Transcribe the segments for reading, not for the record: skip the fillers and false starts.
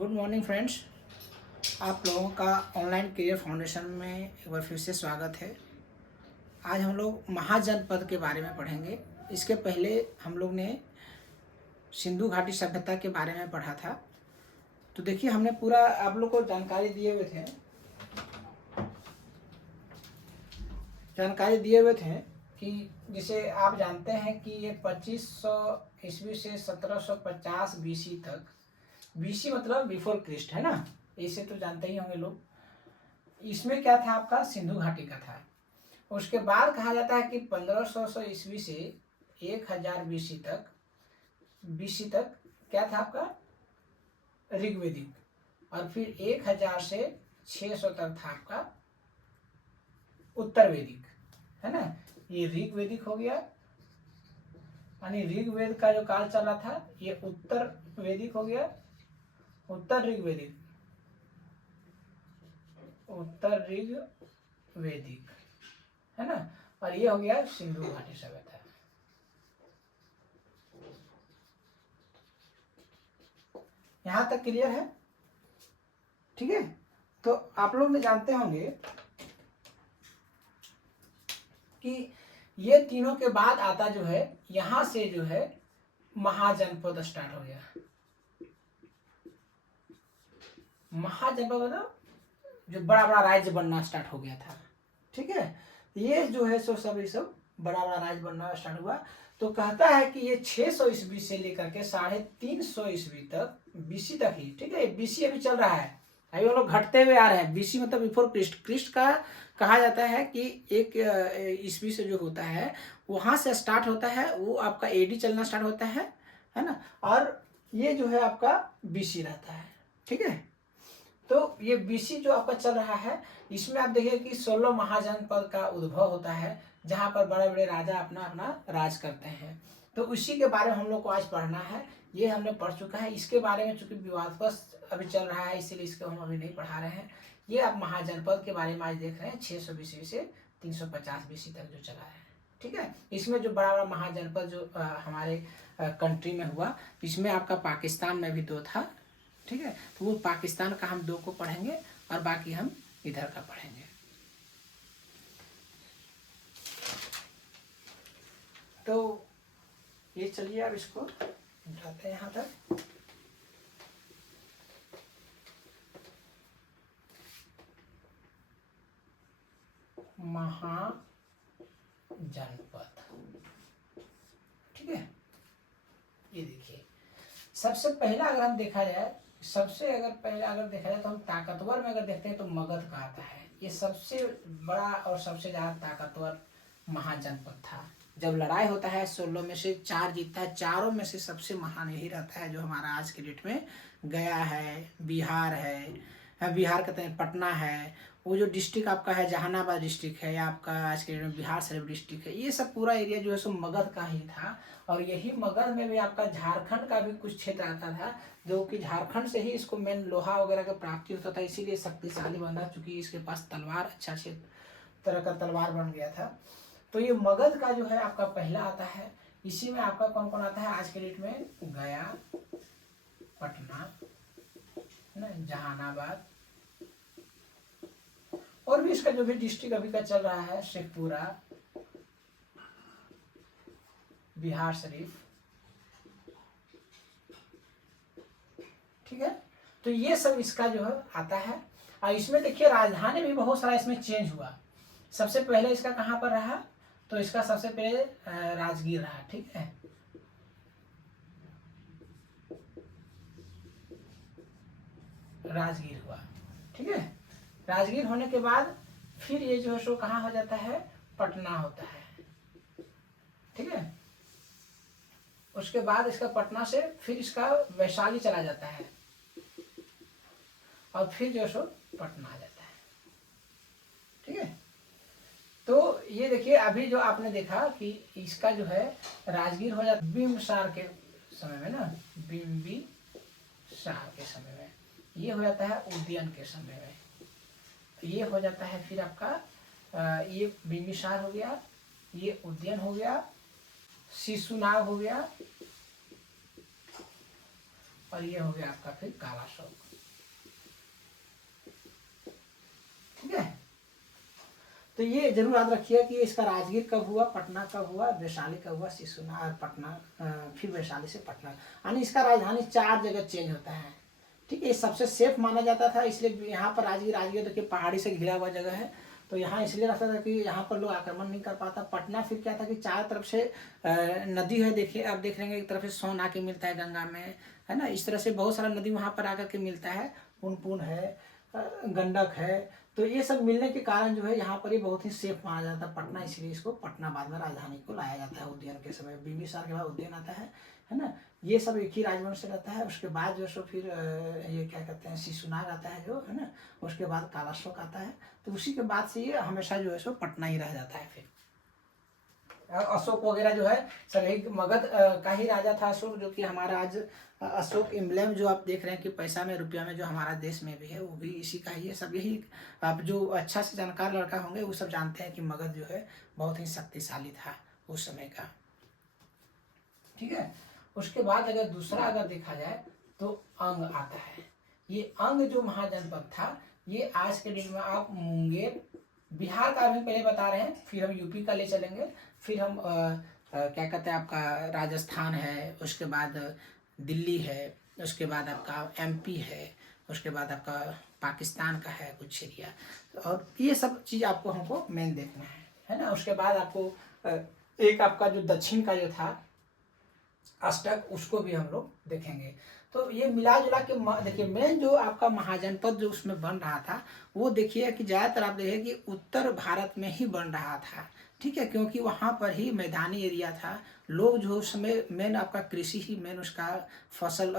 Good morning friends. आप लोगों का ऑनलाइन करियर फाउंडेशन में एक बार फिर से स्वागत है। आज हम लोग महाजनपद के बारे में पढ़ेंगे। इसके पहले हम लोग ने सिंधु घाटी सभ्यता के बारे में पढ़ा था। तो देखिए, हमने पूरा आप लोग को जानकारी दिए हुए थे कि जिसे आप जानते हैं कि ये 2500 ईस्वी से 1750 बीसी तक, बीसी मतलब बिफोर क्रिस्ट है ना, इसे तो जानते ही होंगे लोग। इसमें क्या था, आपका सिंधु घाटी का था। उसके बाद कहा जाता है कि 1500 ईस्वी से 1000 बीसी तक क्या था आपका, ऋग्वेदिक। और फिर 1000 से 600 तक था आपका उत्तर वेदिक, है ना। ये ऋग्वेदिक हो गया, यानी ऋग्वेद का जो काल चल रहा था ये उत्तर वेदिक हो गया, उत्तर ऋग्वेदिक, उत्तर ऋग्वेदिक, है ना। और ये हो गया सिंधु घाटी सभ्यता। यहां तक क्लियर है? ठीक है। तो आप लोग ने जानते होंगे कि ये तीनों के बाद आता जो है, यहां से जो है महाजनपद स्टार्ट हो गया। महाजनपद मतलब जो बड़ा बड़ा राज्य बनना स्टार्ट हो गया था। ठीक है। ये जो है सो सब ये सब बड़ा बड़ा राज्य बनना स्टार्ट हुआ। तो कहता है कि ये 600 ईस्वी से लेकर के 350 ईस्वी तक, बीसी तक ही, ठीक है, बीसी अभी चल रहा है, अभी वो लोग घटते हुए आ रहे हैं। बीसी मतलब बिफोर क्रिस्ट। क्रिस्ट का कहा जाता है कि एक ईस्वी से जो होता है वहां से स्टार्ट होता है, वो आपका एडी चलना स्टार्ट होता है ना। और ये जो है आपका बीसी रहता है। ठीक है। तो ये बीसी जो आपका चल रहा है, इसमें आप देखिए कि 16 महाजनपद का उद्भव होता है, जहां पर बड़े बड़े राजा अपना अपना राज करते हैं। तो उसी के बारे में हम लोग को आज पढ़ना है। ये हमने पढ़ चुका है। इसके बारे में चूंकि विवादास्पद अभी चल रहा है, इसीलिए इसको हम अभी नहीं पढ़ा रहे हैं। ये आप महाजनपद के बारे में आज देख रहे हैं, 600 बीसी से 350 बीसी तक जो चला है। ठीक है। इसमें जो बड़ा बड़ा महाजनपद जो हमारे कंट्री में हुआ, इसमें आपका पाकिस्तान में भी 2 था। ठीक है। तो वो पाकिस्तान का हम 2 को पढ़ेंगे और बाकी हम इधर का पढ़ेंगे। तो ये चलिए अब इसको उठाते हैं यहाँ तक। महाजनपद, ठीक है। ये देखिए, सबसे पहला अगर हम देखा जाए, तो हम ताकतवर में अगर देखते हैं तो मगध का आता है। ये सबसे बड़ा और सबसे ज्यादा ताकतवर महाजनपद था। जब लड़ाई होता है 16 में से 4 जीतता है, चारों में से सबसे महान यही रहता है जो हमारा आज के डेट में गया है, बिहार है, बिहार कहते हैं, पटना है, वो जो डिस्ट्रिक्ट आपका है जहानाबाद डिस्ट्रिक्ट है, या आपका आज के डेट में बिहार शरीफ डिस्ट्रिक्ट है, ये सब पूरा एरिया जो है सो मगध का ही था। और यही मगध में भी आपका झारखंड का भी कुछ क्षेत्र आता था, जो कि झारखंड से ही इसको मेन लोहा वगैरह का प्राप्ति होता था, इसीलिए शक्तिशाली बना, चूंकि इसके पास तलवार अच्छा तरह का तलवार बन गया था। तो ये मगध का जो है आपका पहला आता है। इसी में आपका कौन कौन आता है आज के डेट में, गया, पटना, जहानाबाद, और भी इसका जो भी डिस्ट्रिक्ट अभी का चल रहा है, शेखपुरा, बिहार शरीफ। ठीक है। तो ये सब इसका जो है आता है। और इसमें देखिए राजधानी भी बहुत सारा इसमें चेंज हुआ। सबसे पहले इसका कहां पर रहा, तो इसका सबसे पहले राजगीर रहा। ठीक है। राजगीर हुआ। ठीक है। राजगीर होने के बाद फिर ये जो है सो कहाँ हो जाता है, पटना होता है। ठीक है। उसके बाद इसका पटना से फिर इसका वैशाली चला जाता है, और फिर जो सो पटना आ जाता है। ठीक है। तो ये देखिए, अभी जो आपने देखा कि इसका जो है राजगीर हो जाता है बिंबिसार के समय में ना, बिंबिसार के समय में ये हो जाता है उदयन के समय में। तो ये हो जाता है फिर आपका ये बिंबिसार हो गया, ये उदयन हो गया, शिशुनाग हो गया, और ये हो गया आपका फिर कालाशोक। तो ये जरूर याद रखिए कि इसका राजगीर कब हुआ, पटना कब हुआ, वैशाली कब हुआ, शिशुनाथ पटना, फिर वैशाली से पटना, यानी इसका राजधानी 4 जगह चेंज होता है। ठीक है, ये सबसे सेफ माना जाता था, इसलिए यहाँ पर राजगीर देखिए पहाड़ी से घिरा हुआ जगह है, तो यहाँ इसलिए रहता था कि यहाँ पर लोग आक्रमण नहीं कर पाता। पटना फिर क्या था कि चारों तरफ से नदी है, देखिए आप देख लेंगे एक तरफ से सोन आके मिलता है गंगा में, है ना, इस तरह से बहुत सारा नदी वहाँ पर आकर के मिलता है, पुनपुन है, गंडक है, तो ये सब मिलने के कारण जो है यहाँ पर ये बहुत ही सेफ माना जाता है पटना, इसलिए इसको पटना बाद में राजधानी को लाया जाता है उद्यान के समय। बिंबिसार के बाद उद्यान आता है ना, ये सब एक ही राजवंश से रहता है। उसके बाद जो सो फिर ये क्या कहते हैं शिशुनाग आता है जो है ना, उसके बाद कालाशोक आता है, तो उसी के बाद से ये हमेशा जो है सो पटना ही रह जाता है। फिर अशोक वगैरह जो है सब एक मगध का ही राजा था अशोक, जो कि हमारा आज अशोक एम्ब्लेम जो आप देख रहे हैं कि पैसा में रुपया में जो हमारा देश में भी है वो भी इसी का ही है। सब यही आप जो अच्छा से जानकार लड़का होंगे वो सब जानते हैं कि मगध जो है बहुत ही शक्तिशाली था उस समय का। ठीक है, उसके बाद अगर दूसरा अगर देखा जाए तो अंग आता है। ये अंग जो महाजनपद था ये आज के दिन में आप मुंगेर बिहार का अभी पहले बता रहे हैं, फिर हम यूपी का ले चलेंगे, फिर हम क्या कहते हैं आपका राजस्थान है, उसके बाद दिल्ली है, उसके बाद आपका एमपी है, उसके बाद आपका पाकिस्तान का है कुछ एरिया, और ये सब चीज़ आपको हमको मेन देखना है ना। उसके बाद आपको एक आपका जो दक्षिण का जो था अष्टक उसको भी हम लोग देखेंगे। तो ये मिला जुला के देखिए मेन जो आपका महाजनपद जो उसमें बन रहा था वो देखिए कि ज़्यादातर आप देखिए कि उत्तर भारत में ही बन रहा था। ठीक है, क्योंकि वहाँ पर ही मैदानी एरिया था, लोग जो उस समय मेन आपका कृषि ही मेन उसका फसल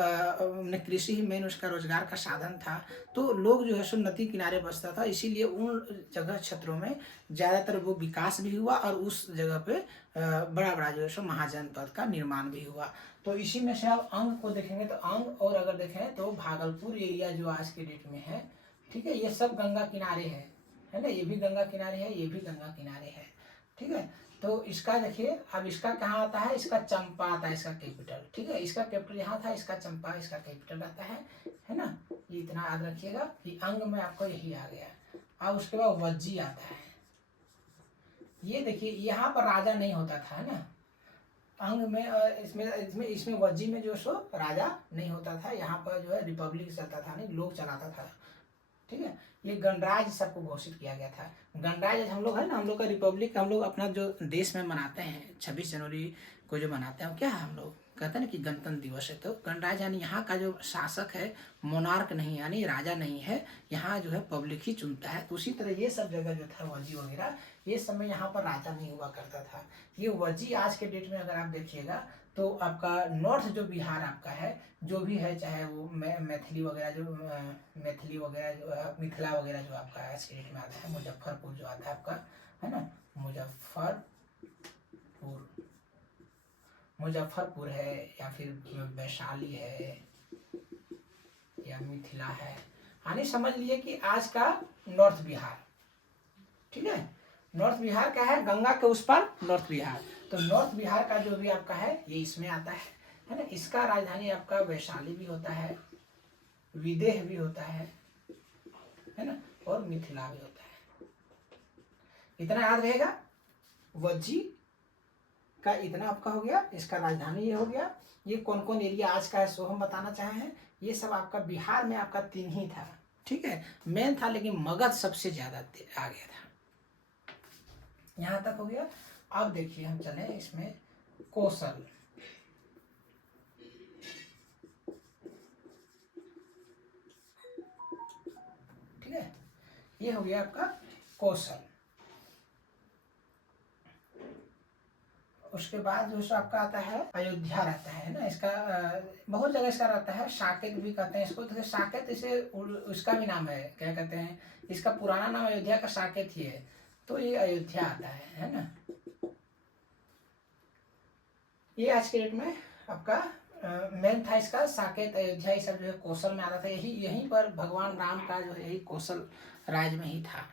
कृषि ही मेन उसका रोजगार का साधन था, तो लोग जो है सो नदी किनारे बसता था, इसीलिए उन जगह क्षेत्रों में ज़्यादातर वो विकास भी हुआ और उस जगह पे बड़ा बड़ा जो है सो महाजनपद का निर्माण भी हुआ। तो इसी में से आप अंग को देखेंगे तो अंग, और अगर देखें तो भागलपुर एरिया जो आज के डेट में है, ठीक है, ये सब गंगा किनारे है ना, ये भी गंगा किनारे है, ये भी गंगा किनारे है। ठीक है, तो इसका देखिए अब इसका कहाँ आता है, इसका चंपा आता है इसका कैपिटल। ठीक है, इसका कैपिटल यहाँ था, इसका चंपा इसका कैपिटल आता है ना, ये इतना याद रखिएगा कि अंग में आपको यही आ गया। अब उसके बाद वज्जी आता है। ये देखिए यहाँ पर राजा नहीं होता था, है ना, अंग में इसमें वज्जी में जो सो राजा नहीं होता था, यहाँ पर जो है रिपब्लिक चलता था, नहीं लोग चलाता था। ठीक है, ये गणराज्य सबको घोषित किया गया था। गणराज्य हम लोग है ना, हम लोग का रिपब्लिक हम लोग अपना जो देश में मनाते हैं 26 जनवरी को जो मनाते हैं क्या है, हम लोग कहते हैं ना कि गणतंत्र दिवस है, तो गणराज्य यानी यहाँ का जो शासक है मोनार्क नहीं यानी राजा नहीं है, यहाँ जो है पब्लिक ही चुनता है। तो उसी तरह ये सब जगह जो था वजी वगैरह ये समय यहाँ पर राजा नहीं हुआ करता था। ये वजी आज के डेट में अगर आप देखिएगा तो आपका नॉर्थ जो बिहार आपका है जो भी है, चाहे वो मैथिली वगैरह जो मैथिली वगैरह जो मिथिला वगैरह जो आपका आज के डेट में आता है, मुजफ्फरपुर जो आता है आपका, है ना, मुजफ्फरपुर है, या फिर वैशाली है, या मिथिला है, यानी समझ लिए कि आज का नॉर्थ बिहार। ठीक है, नॉर्थ बिहार का है गंगा के उस पर नॉर्थ बिहार, तो नॉर्थ बिहार का जो भी आपका है ये इसमें आता है ना। इसका राजधानी आपका वैशाली भी होता है, विदेह भी होता है ना, और मिथिला भी होता है। इतना याद रहेगा, वज्जी का इतना आपका हो गया, इसका राजधानी ये हो गया। ये कौन कौन एरिया आज का है सो हम बताना चाहे हैं। ये सब आपका बिहार में आपका 3 ही था। ठीक है, मेन था लेकिन मगध सबसे ज्यादा आ गया था। यहां तक हो गया। अब देखिए हम चले इसमें कौशल। ठीक है, ये हो गया आपका कौशल। उसके बाद जो सो आपका आता है अयोध्या रहता है ना, इसका बहुत जगह इसका रहता है, साकेत भी कहते हैं इसको, तो साकेत इसे उसका भी नाम है, क्या कहते हैं, इसका पुराना नाम अयोध्या का साकेत ही है, तो ये अयोध्या आता है ना। ये आज के डेट में आपका मेन था इसका साकेत अयोध्या, ये सब जो है कौशल में आता था। यहीं पर भगवान राम का जो है यही कौशल राज में ही था,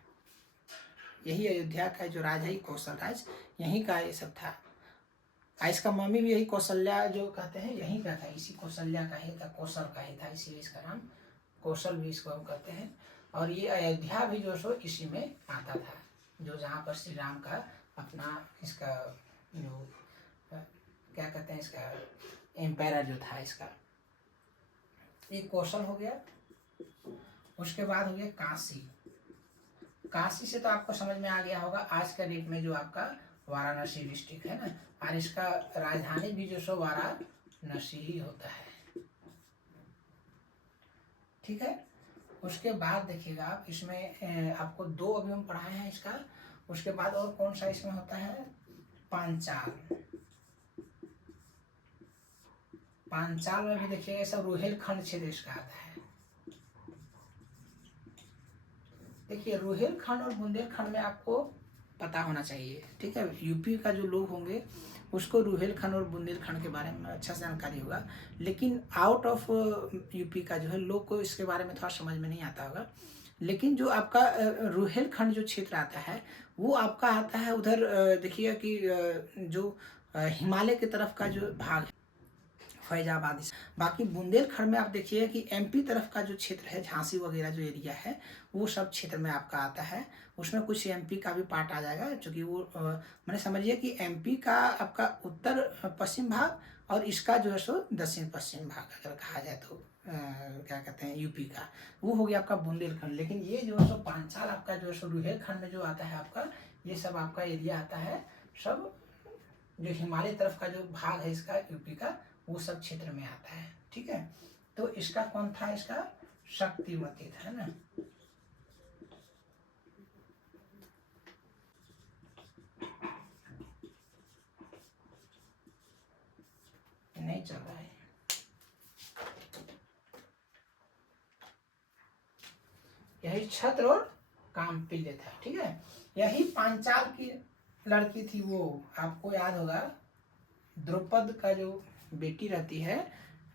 यही अयोध्या का जो राज है कौशल राज यहीं का ये सब था। इसका मम्मी भी यही कौशल्या जो कहते हैं यहीं का था, इसी कौशल्या का ही था, कौशल का ही था, इसीलिए इसका नाम कौशल भी इसको हम कहते हैं। और ये अयोध्या भी जो सो इसी में आता था। जो जहाँ पर श्री राम का अपना इसका जो क्या कहते हैं इसका एम्पायर जो था इसका। एक कौशल हो गया। उसके बाद हो गया काशी। काशी से तो आपको समझ में आ गया होगा आज का डेट में जो आपका वाराणसी डिस्ट्रिक्ट है ना, और इसका राजधानी भी जो सो वाराणसी ही होता है। ठीक है। उसके बाद देखिएगा आप इसमें आपको 2 अभी हम पढ़ाए हैं इसका। उसके बाद और कौन सा इसमें होता है, पांचाल। पांचाल में भी देखिएगा सब रुहेलखंड क्षेत्र इसका आता है। देखिए रुहेलखंड और बुंदेलखंड में आपको पता होना चाहिए। ठीक है, यूपी का जो लोग होंगे उसको रुहेलखंड और बुंदेलखंड के बारे में अच्छा से जानकारी होगा, लेकिन आउट ऑफ यूपी का जो है लोग को इसके बारे में थोड़ा समझ में नहीं आता होगा। लेकिन जो आपका रुहेलखंड जो क्षेत्र आता है वो आपका आता है उधर देखिएगा कि जो हिमालय की तरफ का जो भाग है, फैजाबाद। बाकी बुंदेलखंड में आप देखिए कि एमपी तरफ का जो क्षेत्र है, झांसी वगैरह जो एरिया है वो सब क्षेत्र में आपका आता है। उसमें कुछ एमपी का भी पार्ट आ जाएगा, क्योंकि वो मैंने समझिए कि एमपी का आपका उत्तर पश्चिम भाग और इसका जो है सो दक्षिण पश्चिम भाग अगर कहा जाए तो क्या कहते हैं यूपी का, वो हो गया आपका बुंदेलखंड। लेकिन ये जो है सो पांचाल आपका जो है सो रुहेलखंड में जो आता है आपका, ये सब आपका एरिया आता है सब जो हिमालय तरफ का जो भाग है इसका यूपी का, वो सब क्षेत्र में आता है। ठीक है, तो इसका कौन था, इसका शक्तिमती था ना। नहीं चल रहा है, यही छत्र और कामपिल्य था। ठीक है, यही पांचाल की लड़की थी, वो आपको याद होगा द्रौपद का जो बेटी रहती है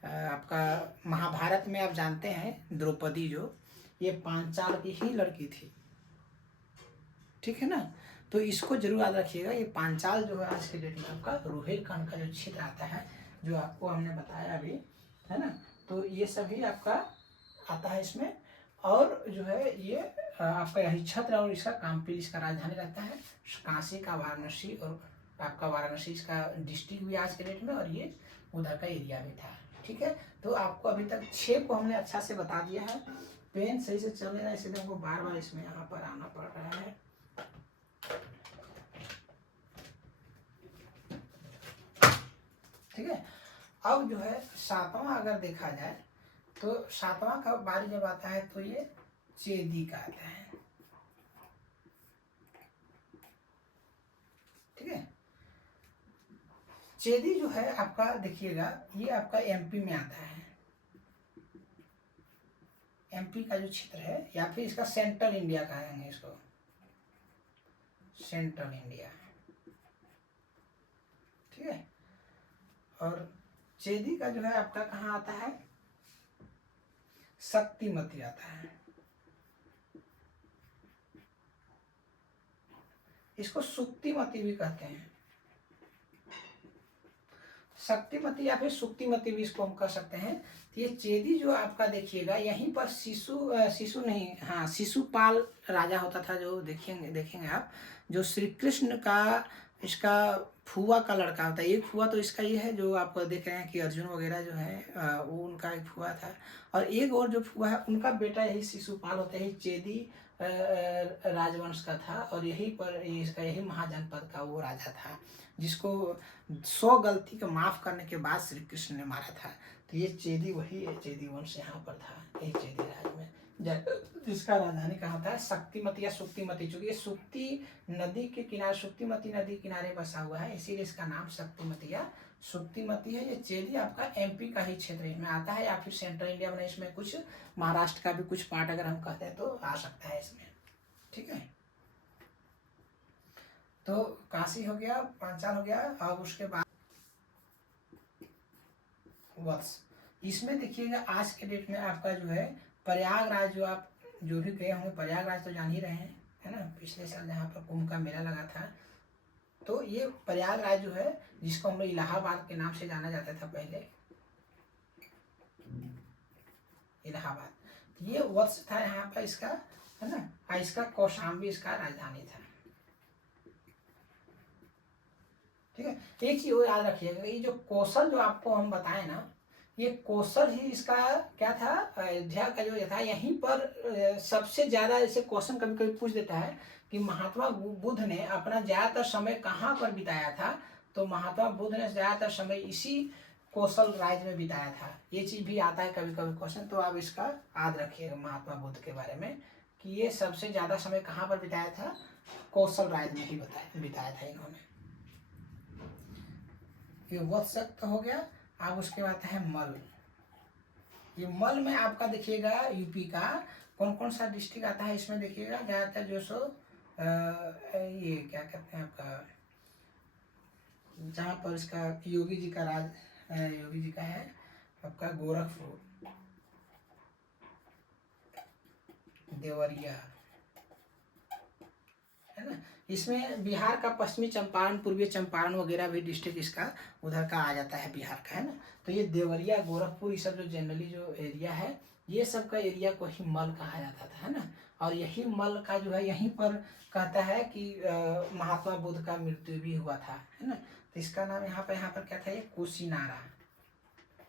आपका महाभारत में, आप जानते हैं द्रौपदी जो, ये पांचाल की ही लड़की थी। ठीक है ना, तो इसको जरूर याद रखिएगा। ये पांचाल जो है आज के डेट में आपका रुहेलखंड का जो क्षेत्र आता है, जो आपको हमने बताया अभी, है ना, तो ये सभी आपका आता है इसमें। और जो है ये आपका यही छत्र और इसका कामपिल इसका राजधानी रहता है। काशी का वाराणसी और आपका वाराणसी इसका डिस्ट्रिक्ट भी आज के डेट में, और ये उधर का एरिया भी था। ठीक है, तो आपको अभी तक 6 को हमने अच्छा से बता दिया है। पेन सही से चल रहा है, इसलिए हमको बार बार इसमें यहाँ पर आना पड़ रहा है। ठीक है, अब जो है 7वां अगर देखा जाए तो 7वां का बारी जब आता है तो ये चेदी का आता है। ठीक है, चेदी जो है आपका देखिएगा ये आपका एमपी में आता है। एमपी का जो क्षेत्र है, या फिर इसका सेंट्रल इंडिया कहेंगे इसको, सेंट्रल इंडिया। ठीक है, और चेदी का जो है आपका कहाँ आता है, शक्तिमती आता है। इसको सुक्तिमती भी कहते हैं, शक्तिमती या फिर सुक्तिमती भी इसको हम कह सकते हैं। तो ये चेदी जो आपका देखिएगा यहीं पर शिशु नहीं, हाँ शिशुपाल राजा होता था, जो देखेंगे आप, जो श्री कृष्ण का इसका फुआ का लड़का होता है। एक फुआ तो इसका ये है जो आप देख रहे हैं कि अर्जुन वगैरह जो है वो उनका एक फुआ था, और एक और जो फुआ है उनका बेटा यही शिशुपाल होता है। चेदी राजवंश का था, और यही पर इसका यही महाजनपद का वो राजा था जिसको 100 गलती को माफ करने के बाद श्री कृष्ण ने मारा था। तो ये चेदी वही है, चेदी वंश यहाँ पर था, यही चेदी राज में, जिसका राजधानी कहाँ था, शक्तिमती या सुक्तिमती। चूंकि ये सुक्ति नदी के किनारे, सुक्तिमती नदी किनारे बसा हुआ है, इसीलिए इसका नाम शक्तिमती या सुक्तिमती है। ये चेदी आपका एमपी का ही क्षेत्र इसमें आता है, या फिर सेंट्रल इंडिया में, इसमें कुछ महाराष्ट्र का भी कुछ पार्ट अगर हम कहते हैं तो आ सकता है इसमें। ठीक है, तो काशी हो गया, पांचाल हो गया। अब उसके बाद वत्स, इसमें देखिएगा आज के डेट में आपका जो है प्रयागराज, जो आप जो भी गए होंगे प्रयागराज तो जान ही रहे हैं, है ना, पिछले साल जहाँ पर कुंभ का मेला लगा था। तो ये प्रयागराज जो है, जिसको हम लोग इलाहाबाद के नाम से जाना जाता था पहले, इलाहाबाद, ये वत्स था यहाँ पर इसका, है ना, इसका कौशाम्बी इसका राजधानी था। ठीक है। एक चीज वो याद रखिएगा, ये जो कौशल जो आपको हम बताए ना, ये कौशल ही इसका क्या था, अयोध्या का जो था, यहीं पर सबसे ज्यादा ऐसे क्वेश्चन कभी कभी पूछ देता है कि महात्मा बुद्ध ने अपना ज्यादातर समय कहाँ पर बिताया था, तो महात्मा बुद्ध ने ज्यादातर समय इसी कौशल राज्य में बिताया था। ये चीज भी आता है कभी कभी क्वेश्चन, तो आप इसका याद रखिएगा महात्मा बुद्ध के बारे में कि ये सबसे ज्यादा समय कहाँ पर बिताया था, कौशल राज्य में ही बिताया था इन्होंने। ये वत्सक हो गया। अब उसके बाद है मल। ये मल में आपका देखिएगा यूपी का कौन कौन सा डिस्ट्रिक्ट आता है, इसमें देखिएगा ज्यादातर जो सो ये क्या कहते हैं आपका, जहाँ पर इसका योगी जी का राज, योगी जी का है आपका गोरखपुर, देवरिया, है ना। इसमें बिहार का पश्चिमी चंपारण, पूर्वी चंपारण वगैरह भी डिस्ट्रिक्ट इसका उधर का आ जाता है बिहार का, है ना। तो ये देवरिया, गोरखपुर, ये सब जो जनरली जो एरिया है, ये सब का एरिया को ही मल कहा जाता था, है ना। और यही मल का जो है यहीं पर कहता है कि महात्मा बुद्ध का मृत्यु भी हुआ था, है ना। तो इसका नाम यहाँ पर क्या था, ये कुशीनारा,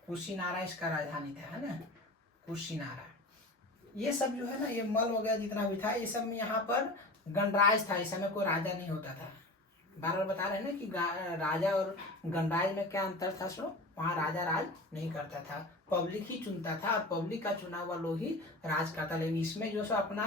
कुशीनारा इसका राजधानी था, है ना, कुशीनारा। ये सब जो है ना, ये मल वगैरह जितना भी था, ये सब में यहाँ पर गणराज था, इस समय कोई राजा नहीं होता था। बार बार बता रहे हैं ना कि राजा और गणराज में क्या अंतर था, सो वहाँ राजा राज नहीं करता था, पब्लिक ही चुनता था, और पब्लिक का चुना हुआ लोग ही राज करता। लेकिन इसमें जो सो अपना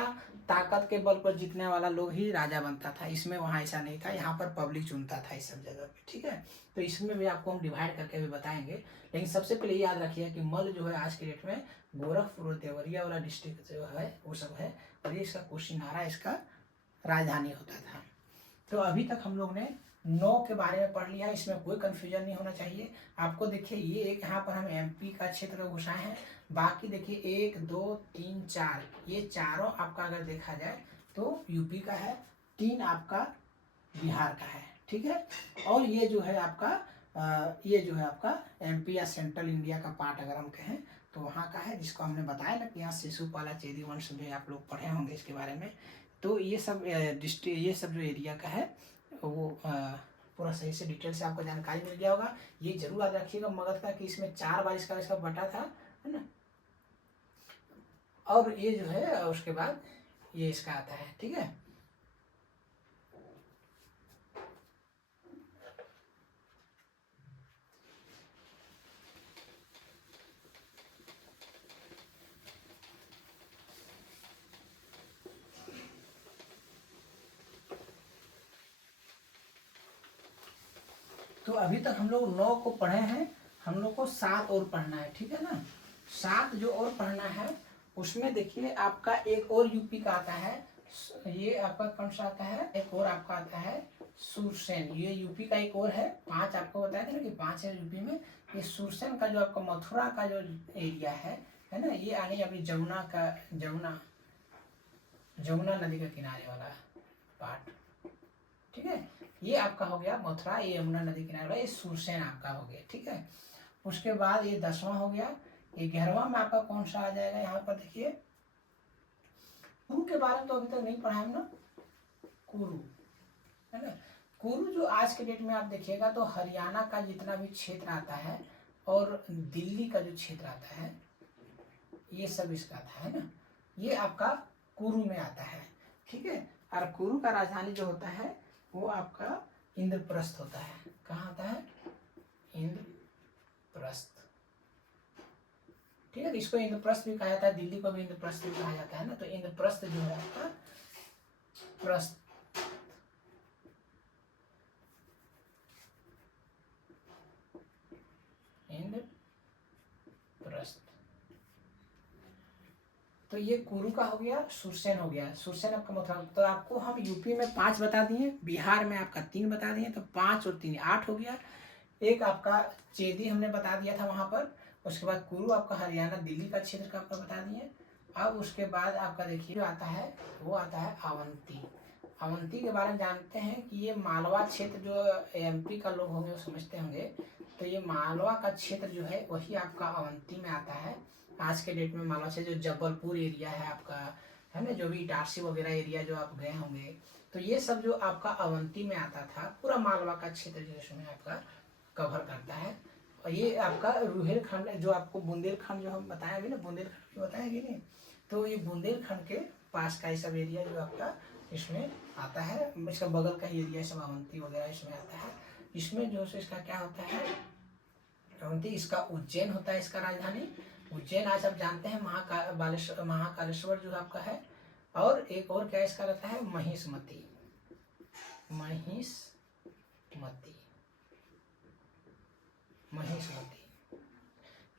ताकत के बल पर जीतने वाला लोग ही राजा बनता था, इसमें वहाँ ऐसा नहीं था, यहाँ पर पब्लिक चुनता था इस सब जगह पे, ठीक है। तो इसमें भी आपको हम डिवाइड करके भी बताएंगे, लेकिन सबसे पहले याद रखिए कि मल जो है आज के डेट में गोरखपुर, देवरिया वाला डिस्ट्रिक्ट जो है वो सब है, और ये इसका कुशीनारा इसका राजधानी होता था। तो अभी तक हम लोग ने 9 के बारे में पढ़ लिया, इसमें कोई कंफ्यूजन नहीं होना चाहिए आपको। देखिए ये एक यहाँ पर हम एमपी का क्षेत्र घुसाए हैं, बाकी देखिए 1 2 3 4, ये चारों आपका अगर देखा जाए तो यूपी का है, 3 आपका बिहार का है, ठीक है। और ये जो है आपका ये जो है आपका एमपी या सेंट्रल इंडिया का पार्ट अगर हम कहें तो वहाँ का है, जिसको हमने बताया ना कि यहाँ शिशुपाला चेदी वंश भी आप लोग पढ़े होंगे इसके बारे में। तो ये सब डिस्ट्रिक्ट, ये सब जो एरिया का है वो पूरा सही से डिटेल से आपको जानकारी मिल गया होगा। ये जरूर याद रखिएगा मगध का कि इसमें 4 बार इसका बटा था, है ना। और ये जो है उसके बाद ये इसका आता है, ठीक है। तो अभी तक हम लोग 9 को पढ़े हैं, हम लोग को 7 और पढ़ना है, ठीक है ना। 7 जो और पढ़ना है उसमें देखिए आपका एक और यूपी का आता है, ये आपका कौन सा आता है, एक और आपका आता है सुरसेन, ये यूपी का एक और है। 5 आपको बताया था ना कि 5 है यूपी में। ये सुरसेन का जो आपका मथुरा का जो एरिया है ना, ये आ गई अपनी जमुना का, जमुना नदी के किनारे वाला पार्ट, ठीक है। ये आपका हो गया मथुरा, ये यमुना नदी किनारे वाला, ये सुरसेन आपका हो गया, ठीक है। उसके बाद ये 10वां हो गया। ये 11वां में आपका कौन सा आ जाएगा, यहाँ पर देखिए कुरु के बारे में तो अभी तक नहीं पढ़ा है ना, कुरु, है ना। कुरु जो आज के डेट में आप देखिएगा तो हरियाणा का जितना भी क्षेत्र आता है और दिल्ली का जो क्षेत्र आता है, ये सब इसका था, है ना। ये आपका कुरु में आता है, ठीक है। और कुरु का राजधानी जो होता है वो आपका इंद्रप्रस्थ होता है। कहाँ आता है, इंद्रप्रस्थ, ठीक है। इसको इंद्रप्रस्थ भी कहा जाता है, दिल्ली को भी इंद्रप्रस्थ भी कहा जाता है ना। तो इंद्रप्रस्थ जो है आपका प्रस्थ, इंद्रप्रस्थ, तो ये कुरु का हो गया, सुरसेन हो गया, सुरसेन आपका मथुरा। तो आपको हम यूपी में 5 बता दिए, बिहार में आपका 3 बता दिए, तो 5 और 3 8 हो गया। एक आपका चेदी हमने बता दिया था वहां पर, उसके बाद कुरु आपका हरियाणा दिल्ली का क्षेत्र का आपका बता दिए। अब उसके बाद आपका देखिए जो आता है वो आता है अवंती। अवंती के बारे में जानते हैं कि ये मालवा क्षेत्र, जो एमपी का लोग होंगे वो समझते होंगे, तो ये मालवा का क्षेत्र जो है वही आपका अवंती में आता है। आज के डेट में मालवा से जो जबलपुर एरिया है आपका, है ना, जो भी इटारसी वगैरह एरिया जो आप गए होंगे, तो ये सब जो आपका अवंती में आता था, पूरा मालवा का क्षेत्र जो इसमें आपका कवर करता है। और ये आपका रुहेलखंड जो आपको बुंदेलखंड जो हम बताए अभी ना, बुंदेलखंड बताया कि नहीं, तो ये बुंदेलखंड के पास का ये सब एरिया जो आपका इसमें आता है, इसका बगल का ही एरिया सब अवंती वगैरह इसमें आता है। इसमें जो है इसका क्या होता है, अवंती इसका उज्जैन होता है इसका राजधानी। उज्जैन आज आप जानते हैं महाकालेश्वर जो आपका है। और एक और क्या इसका रहता है, महिष्मती।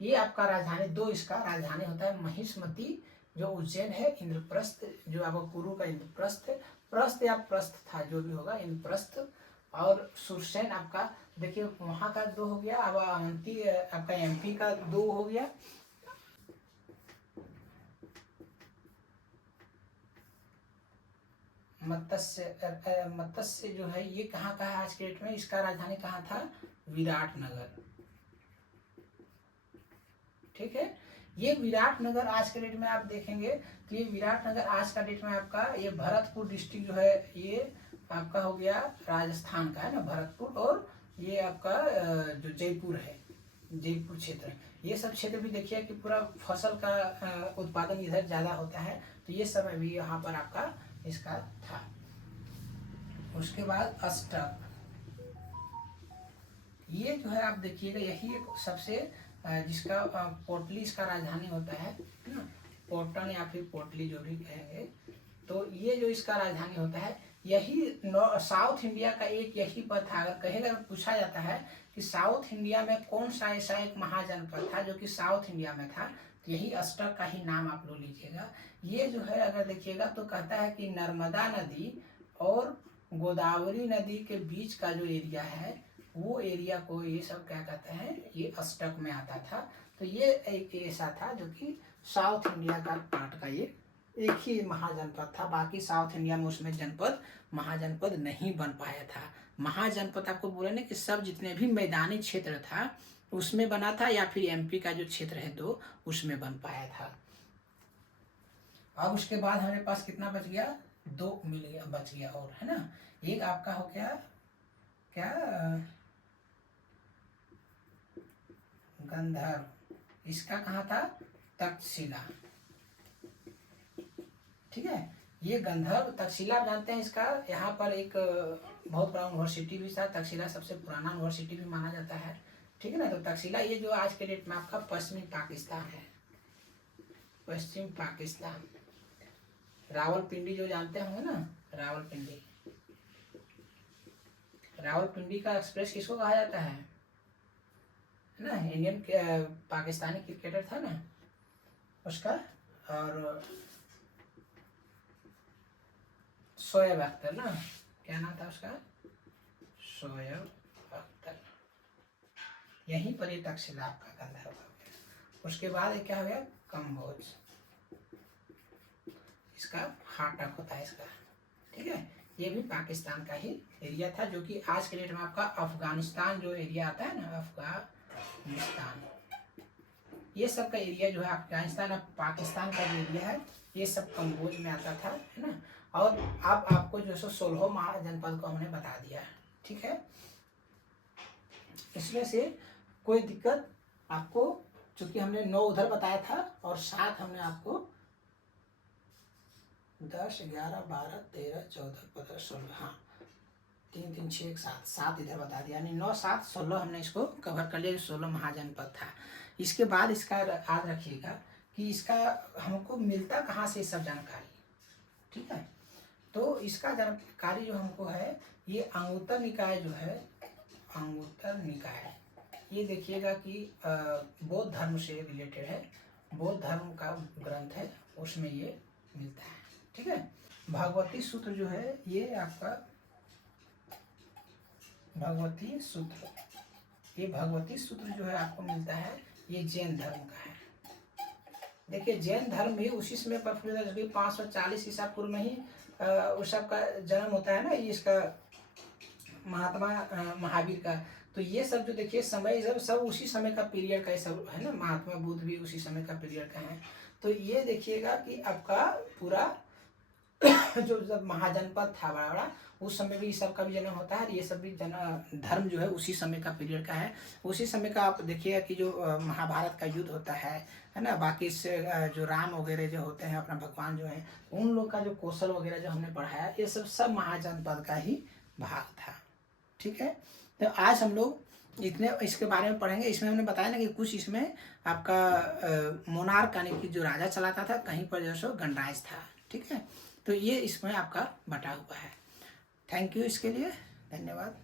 ये आपका राजधानी, दो इसका राजधानी होता है, महिष्मती जो उज्जैन है, इंद्रप्रस्थ जो आपका कुरु का इंद्रप्रस्थ, प्रस्थ या प्रस्थ था जो भी होगा, इंद्रप्रस्थ। और सुरसैन आपका देखिए वहाँ का दो हो गया, अब अवंती आपका एमपी का दो हो गया। मत्स्य जो है ये कहाँ का है आज के डेट में, इसका राजधानी कहाँ था, विराटनगर। ठीक है, ये विराटनगर आज के डेट में आप देखेंगे तो ये विराटनगर आज का डेट में आपका ये भरतपुर डिस्ट्रिक्ट जो है ये आपका हो गया राजस्थान का है ना, भरतपुर। और ये आपका जो जयपुर है, जयपुर क्षेत्र, ये सब क्षेत्र भी देखिए कि पूरा फसल का उत्पादन इधर ज़्यादा होता है, तो ये सब भी यहाँ पर आपका इसका था। उसके बाद अष्टक, ये जो है आप देखिएगा यही एक सबसे जिसका पोटली इसका राजधानी होता है ना, पोटन या फिर पोटली जो भी कहेंगे, तो ये जो इसका राजधानी होता है, यही साउथ इंडिया का एक यही पद था। अगर कहेगा पूछा जाता है कि साउथ इंडिया में कौन सा ऐसा एक महाजनपद था जो कि साउथ इंडिया में था, तो यही अष्टक का ही नाम आप लोग लीजिएगा। ये जो है अगर देखिएगा तो कहता है कि नर्मदा नदी और गोदावरी नदी के बीच का जो एरिया है, वो एरिया को ये सब क्या कहते हैं, ये अष्टक में आता था। तो ये एक ऐसा था जो कि साउथ इंडिया का पार्ट का ये एक ही महाजनपद था, बाकी साउथ इंडिया में उसमें जनपद महाजनपद नहीं बन पाया था। महाजनपद आपको बोले ना कि सब जितने भी मैदानी क्षेत्र था उसमें बना था, या फिर एमपी का जो क्षेत्र है दो उसमें बन पाया था। अब उसके बाद हमारे पास कितना बच गया, दो मिल गया, बच गया और, है ना। एक आपका हो गया क्या, गंधर्व, इसका कहाँ था, तक्षशिला। ठीक है, ये गंधर्व तक्षशिला आप जानते हैं, इसका यहाँ पर एक बहुत बड़ा यूनिवर्सिटी भी था, तक्षशिला सबसे पुराना यूनिवर्सिटी भी माना जाता है। ठीक है ना, तो तक्षशिला ये जो आज के डेट में आपका पश्चिमी पाकिस्तान है, पश्चिम पाकिस्तान। रावलपिंडी जो जानते होंगे ना, रावलपिंडी, रावलपिंडी का एक्सप्रेस किसको कहा जाता है ना, इंडियन पाकिस्तानी क्रिकेटर था ना उसका, और शोएब अख्तर ना, क्या नाम था उसका, शोएब अख्तर। यहीं पर ये तक्षशिला आपका गंधर्व हो गया। उसके बाद ये क्या हो गया, कम्बोज, इसका हाटक होता है इसका। ठीक है, ये भी पाकिस्तान का ही एरिया था, जो कि आज के डेट में आपका अफगानिस्तान जो एरिया आता है ना, अफगानिस्तान, ये सब का एरिया जो है अफगानिस्तान और पाकिस्तान का जो एरिया है ये सब कम्बोज में आता था, है ना। और अब आपको जो है 16 महाजनपद को हमने बता दिया है। ठीक है, इसमें से कोई दिक्कत आपको, चूंकि हमने 9 उधर बताया था और 7 हमने आपको 10, 11, 12, 13, 14, 15, 16, हाँ 3, 3, 6, 7, 7 इधर बता दिया, यानी 9, 7, 16 हमने इसको कवर कर लिया, 16 महाजनपद था। इसके बाद इसका याद रखिएगा कि इसका हमको मिलता कहाँ से सब जानकारी। ठीक है, तो इसका जानकारी जो हमको है, ये अंगुत्तर निकाय जो है, अंगुत्तर निकाय, ये देखिएगा कि बौद्ध धर्म से रिलेटेड है, बौद्ध धर्म का ग्रंथ है, उसमें ये मिलता है। ठीक है, भगवती सूत्र जो है ये आपका भगवती सूत्र, ये भगवती सूत्र जो है आपको मिलता है, ये जैन धर्म का है। देखिए जैन धर्म भी उसी समय पर 540 ईसा पूर्व में ही उस सबका जन्म होता है ना, ये इसका महात्मा महावीर का। तो ये सब जो देखिए समय सब उसी समय का पीरियड का सब है ना, महात्मा बुद्ध भी उसी समय का पीरियड का है। तो ये देखिएगा कि आपका पूरा जो जब महाजनपद था बड़ा बड़ा, उस समय भी सबका भी जन्म होता है। ये सब भी धर्म जो है उसी समय का पीरियड का है। उसी समय का आप देखिएगा कि जो महाभारत का युद्ध होता है ना, बाकी इससे जो राम वगैरह जो होते हैं अपना भगवान जो है, उन लोग का जो कौशल वगैरह जो हमने पढ़ाया, ये सब महाजनपद का ही भाग था। ठीक है, तो आज हम लोग इतने इसके बारे में पढ़ेंगे। इसमें हमने बताया ना कि कुछ इसमें आपका मोनार्क यानी कि जो राजा चलाता था, कहीं पर जो सो गणराज्य था। ठीक है, तो ये इसमें आपका बटा हुआ है। थैंक यू इसके लिए, धन्यवाद।